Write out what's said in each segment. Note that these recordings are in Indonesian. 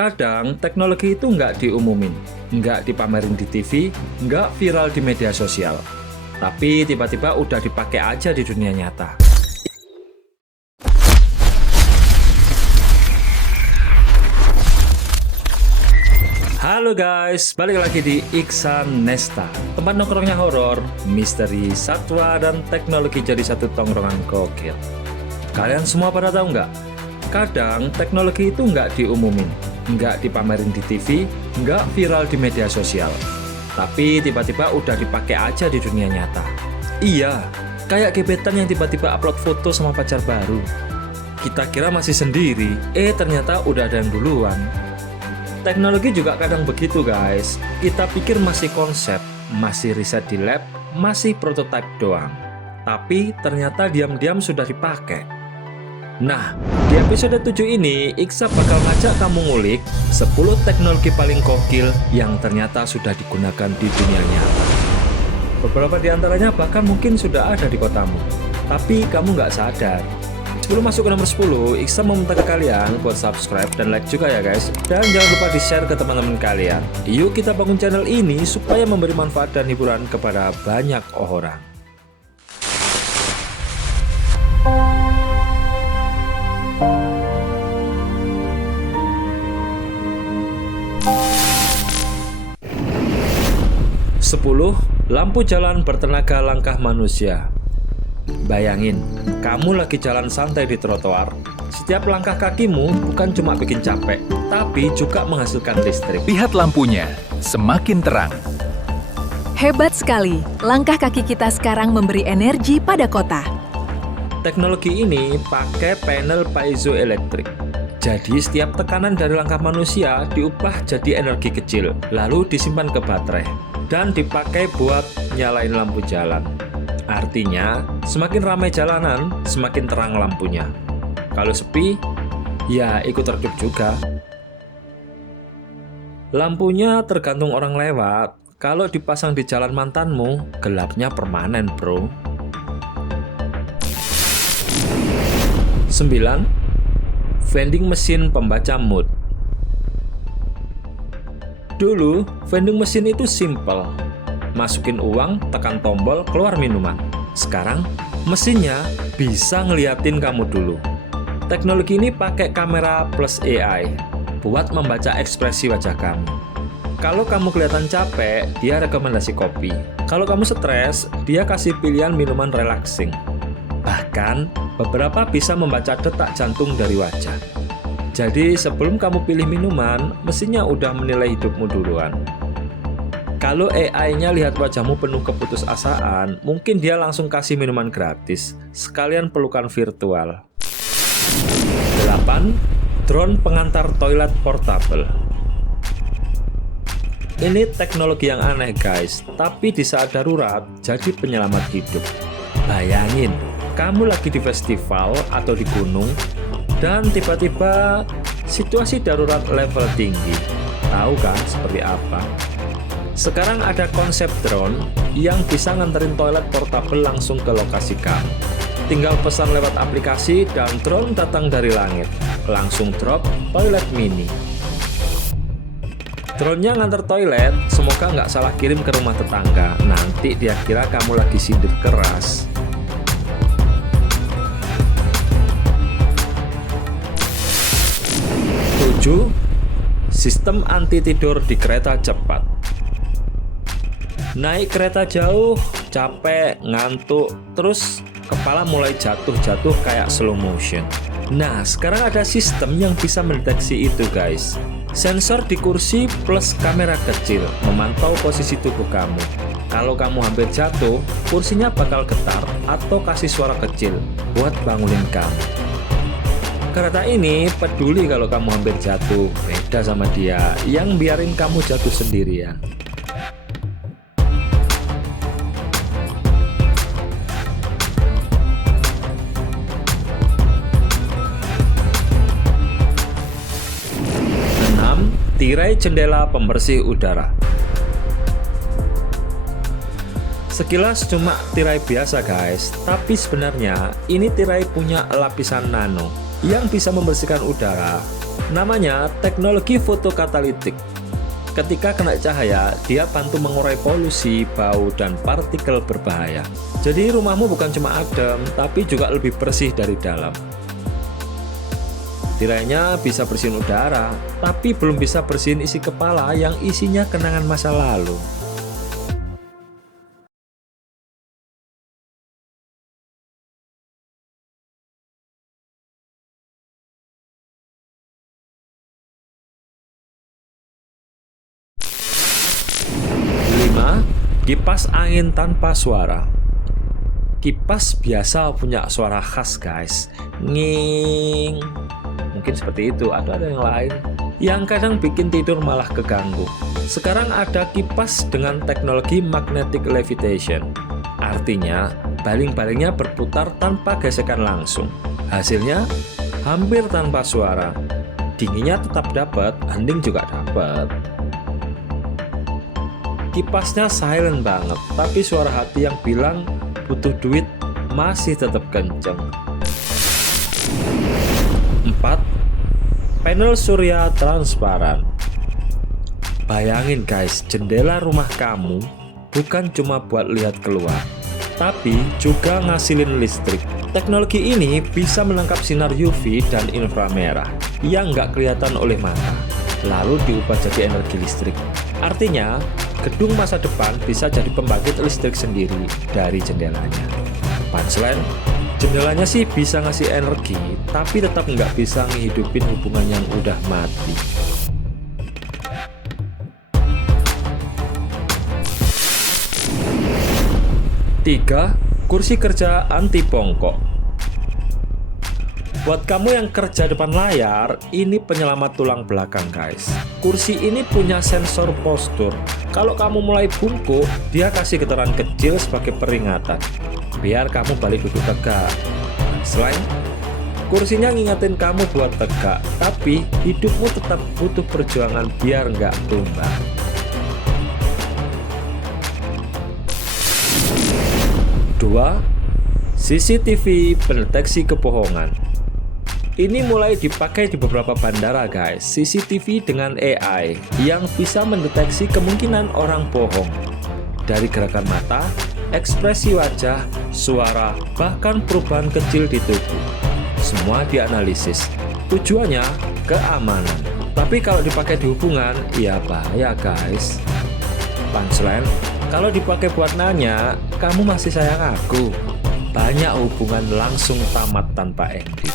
Kadang teknologi itu nggak diumumin, nggak dipamerin di TV, nggak viral di media sosial. Tapi tiba-tiba udah dipakai aja di dunia nyata. Halo guys, balik lagi di Iksan Nesta, tempat nongkrongnya horor, misteri, satwa, dan teknologi jadi satu tongkrongan gokil. Kalian semua pada tahu nggak? Kadang teknologi itu nggak diumumin, nggak dipamerin di TV, nggak viral di media sosial. Tapi tiba-tiba udah dipakai aja di dunia nyata. Iya, kayak gebetan yang tiba-tiba upload foto sama pacar baru. Kita kira masih sendiri, ternyata udah ada yang duluan. Teknologi juga kadang begitu guys. Kita pikir masih konsep, masih riset di lab, masih prototipe doang. Tapi ternyata diam-diam sudah dipakai. Nah, di episode 7 ini, Iksa bakal ngajak kamu ngulik 10 teknologi paling gokil yang ternyata sudah digunakan di dunia nyata. Beberapa di antaranya bahkan mungkin sudah ada di kotamu, tapi kamu nggak sadar. Sebelum masuk ke nomor 10, Iksa meminta ke kalian buat subscribe dan like juga ya guys. Dan jangan lupa di-share ke teman-teman kalian. Yuk kita bangun channel ini supaya memberi manfaat dan hiburan kepada banyak orang. Sepuluh, lampu jalan bertenaga langkah manusia. Bayangin, kamu lagi jalan santai di trotoar. Setiap langkah kakimu bukan cuma bikin capek, tapi juga menghasilkan listrik. Lihat lampunya, semakin terang. Hebat sekali, langkah kaki kita sekarang memberi energi pada kota. Teknologi ini pakai panel piezoelektrik. Jadi setiap tekanan dari langkah manusia diubah jadi energi kecil, lalu disimpan ke baterai, dan dipakai buat nyalain lampu jalan. Artinya, semakin ramai jalanan, semakin terang lampunya. Kalau sepi, ya ikut redup juga. Lampunya tergantung orang lewat. Kalau dipasang di jalan mantanmu, gelapnya permanen bro. 9. Vending mesin pembaca mood. Dulu, vending mesin itu simple. Masukin uang, tekan tombol, keluar minuman. Sekarang, mesinnya bisa ngeliatin kamu dulu. Teknologi ini pakai kamera plus AI buat membaca ekspresi wajah kamu. Kalau kamu kelihatan capek, dia rekomendasi kopi. Kalau kamu stres, dia kasih pilihan minuman relaxing. Bahkan, beberapa bisa membaca detak jantung dari wajah. Jadi, sebelum kamu pilih minuman, mesinnya udah menilai hidupmu duluan. Kalau AI-nya lihat wajahmu penuh keputusasaan, mungkin dia langsung kasih minuman gratis, sekalian pelukan virtual. 8. Drone pengantar toilet portable. Ini teknologi yang aneh guys, tapi di saat darurat jadi penyelamat hidup. Bayangin, kamu lagi di festival atau di gunung, dan tiba-tiba situasi darurat level tinggi. Tahu kan seperti apa? Sekarang ada konsep drone yang bisa nganterin toilet portable langsung ke lokasi kamu. Tinggal pesan lewat aplikasi dan drone datang dari langit. Langsung drop toilet mini. Drone-nya nganter toilet, semoga nggak salah kirim ke rumah tetangga. Nanti dia kira kamu lagi sindir keras. Sistem anti tidur di kereta cepat. Naik kereta jauh, capek, ngantuk, terus kepala mulai jatuh-jatuh kayak slow motion. Nah, sekarang ada sistem yang bisa mendeteksi itu guys. Sensor di kursi plus kamera kecil memantau posisi tubuh kamu. Kalau kamu hampir jatuh, kursinya bakal getar atau kasih suara kecil buat bangunin kamu. Kereta ini peduli kalau kamu hampir jatuh, beda sama dia yang biarin kamu jatuh sendirian. Tirai jendela pembersih udara. Sekilas cuma tirai biasa guys, tapi sebenarnya ini tirai punya lapisan nano. yang bisa membersihkan udara. Namanya teknologi fotokatalitik. Ketika kena cahaya, dia bantu mengurai polusi, bau, dan partikel berbahaya. Jadi rumahmu bukan cuma adem, tapi juga lebih bersih dari dalam. Tirainya bisa bersihin udara, tapi belum bisa bersihin isi kepala yang isinya kenangan masa lalu. Kipas angin tanpa suara. Kipas biasa punya suara khas guys, nging. Mungkin seperti itu, atau ada yang lain yang kadang bikin tidur malah keganggu. Sekarang ada kipas dengan teknologi magnetic levitation. Artinya, baling-balingnya berputar tanpa gesekan langsung. Hasilnya hampir tanpa suara. Dinginnya tetap dapat, hening juga dapat. Kipasnya silent banget, tapi suara hati yang bilang butuh duit masih tetap kenceng. 4. Panel surya transparan. Bayangin guys, jendela rumah kamu bukan cuma buat lihat keluar, tapi juga ngasilin listrik. Teknologi ini bisa menangkap sinar UV dan inframerah yang nggak kelihatan oleh mata, lalu diubah jadi energi listrik. Artinya, gedung masa depan bisa jadi pembangkit listrik sendiri dari jendelanya. Punchline, jendelanya sih bisa ngasih energi, tapi tetap nggak bisa ngehidupin hubungan yang udah mati. Tiga, kursi kerja anti bongkok. Buat kamu yang kerja depan layar, ini penyelamat tulang belakang guys. Kursi ini punya sensor postur. Kalau kamu mulai bungkuk, dia kasih getaran kecil sebagai peringatan, biar kamu balik duduk tegak. Selain, kursinya ngingetin kamu buat tegak, tapi hidupmu tetap butuh perjuangan biar nggak tumbang. 2. CCTV pendeteksi kebohongan. Ini mulai dipakai di beberapa bandara guys, CCTV dengan AI yang bisa mendeteksi kemungkinan orang bohong. Dari gerakan mata, ekspresi wajah, suara, bahkan perubahan kecil di tubuh. Semua dianalisis. Tujuannya keamanan. Tapi kalau dipakai di hubungan, ya bahaya guys. Punchline, kalau dipakai buat nanya, kamu masih sayang aku? Banyak hubungan langsung tamat tanpa ending.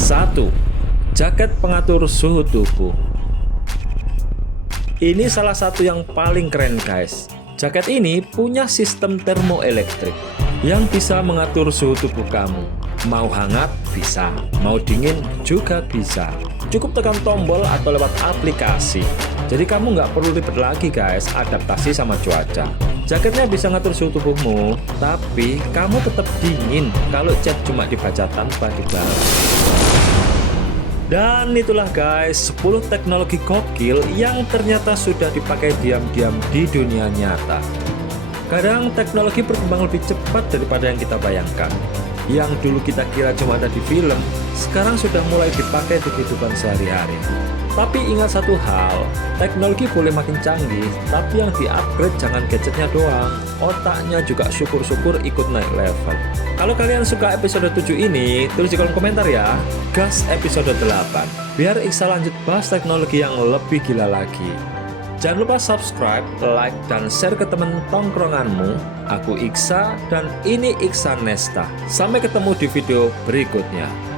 1. Jaket pengatur suhu tubuh. Ini salah satu yang paling keren guys. Jaket ini punya sistem termoelektrik yang bisa mengatur suhu tubuh kamu. Mau hangat bisa, mau dingin juga bisa. Cukup tekan tombol atau lewat aplikasi. Jadi kamu nggak perlu ribet lagi guys adaptasi sama cuaca. Jaketnya bisa ngatur suhu tubuhmu, tapi kamu tetap dingin kalau chat cuma dibaca tanpa dibalas. Dan itulah guys 10 teknologi gokil yang ternyata sudah dipakai diam-diam di dunia nyata. Kadang teknologi berkembang lebih cepat daripada yang kita bayangkan. Yang dulu kita kira cuma ada di film, sekarang sudah mulai dipakai di kehidupan sehari-hari. Tapi ingat satu hal, teknologi boleh makin canggih, tapi yang di-upgrade jangan gadgetnya doang, otaknya juga syukur-syukur ikut naik level. Kalau kalian suka episode 7 ini, tulis di kolom komentar ya, gas episode 8, biar Iksa lanjut bahas teknologi yang lebih gila lagi. Jangan lupa subscribe, like, dan share ke temen tongkronganmu. Aku Iksa, dan ini Iksa Nesta. Sampai ketemu di video berikutnya.